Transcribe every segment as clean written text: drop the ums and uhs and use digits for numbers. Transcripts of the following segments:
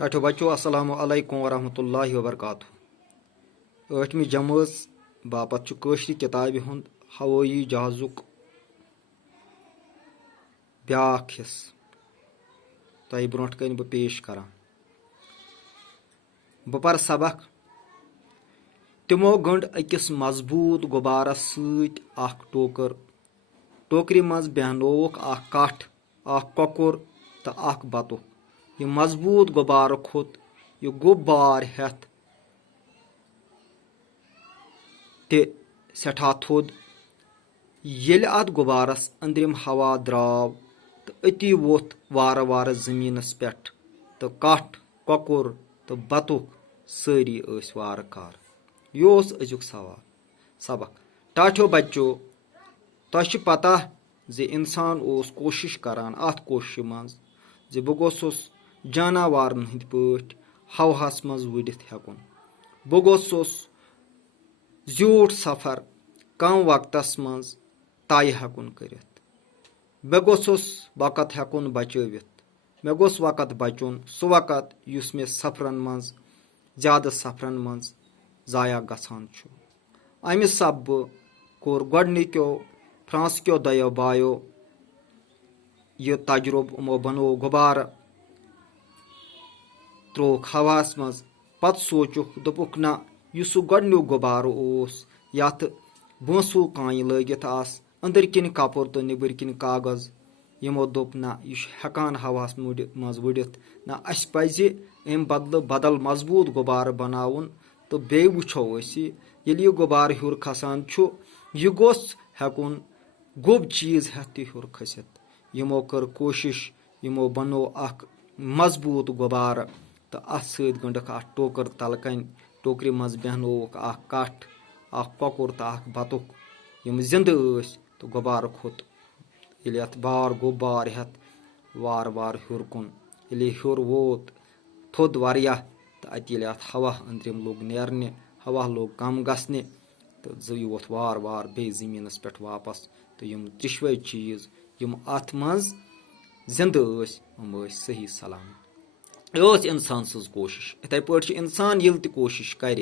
टाठो बच्चो अस्सलामु अलैकुम वरहमतुल्लाहि वबरकातुहू। 8वीं जमात बापत कशर किताब हुंद हवाई जहाजुक ब्याख हिस तह ब्रोट कन बह पेश करान। बह पर सबक तिमो गंड अकिस मजबूत गुबारस सत टोकर। टोकरी मज बेहनोवुक कठ, कोकुर तो बतुख। यह मजबूत गुबार खोत यह गुब्बार हेथ सठा थोद। येल अत गुबारस अंदरिम हवा द्राव तो अति वोथ वार वार जमीनस पे तो कठ, कोकुर तो बतुख सारी वार कार। यह अजुक सबक। टाठो बच्चो तह पता जे इंसान कोशिश करान अत कोशिश मज जे बह गोसुस जानवारन हंद पट हवास मज उड़ित हेकुन। बह गोसुस ज्यूठ सफर कम वक्तस मज तय हेकुन करित। मे गोसुस वक़्त हेकुन बचवित। मे गोस वक़्त बचुन सु वक़्त युस मे सफरन मज ज्यादा सफरन मज जाया गछान छु। अमि सब कोर गोडनिक्यो फ्रांसक्यो दयो बायो यह तजुर्ब। उमो बनो गुबार त्रोक हवास मज पत सोचुक दोपुक ना युस गोडन्युक गुबार यथ बंसू कान लगित आस अंदर किन कपुर तो निबर किन कागज यमो दोप ना यह हेकान हवास मज उड़ित ना अस पज अम बदल बदल मजबूत गुबार बनाउन तो बे वुछो ये गुबार हुर खसान छु यह गोस हेकुन गुब चीज हेथ हुर खसित। यमो कर कोशिश यमो बनो मजबूत गुबार तो अत सत गंडक टोकर तलकन। टोकरी मज बेहनोवुक कठ, कोकुर तो बतुख यम जिंद तो गुबार खोत। ये अत बार गुब्बार हेथ वार वार हुर कुन ये हुर वोत थोद वारिया तो अत अत हवा अंदरिम लोग नेरने, हवा लोग कम गसने तो वोथ वार वार बे जमीनस पे वापस। तो यम त्रिशवे चीज यम अत मज जिंद सही सलामत। यह इंसान सज कोशिश। इथे पे इंसान ये कोशिश कर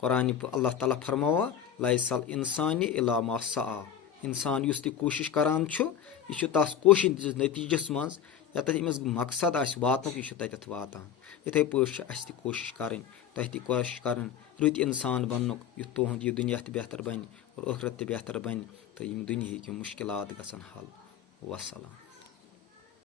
कुरान अल्लाह ताला फरमावा लाइसल इंसानी इला मा सआ। इंसान युस ति कोशिश करान यह तस कोशिश नतीजस मज यत अमिस मकसद आस वातनुक यह तत वातान। इथे पे अस कोशिश करें तह ति कोशिश करें रुत इंसान बननुक युथ तुहद यह दुनिया बेहतर बन और आखिरत बेहतर बन तो यम दुनिया मुश्किलात गसन हल। वसलाम।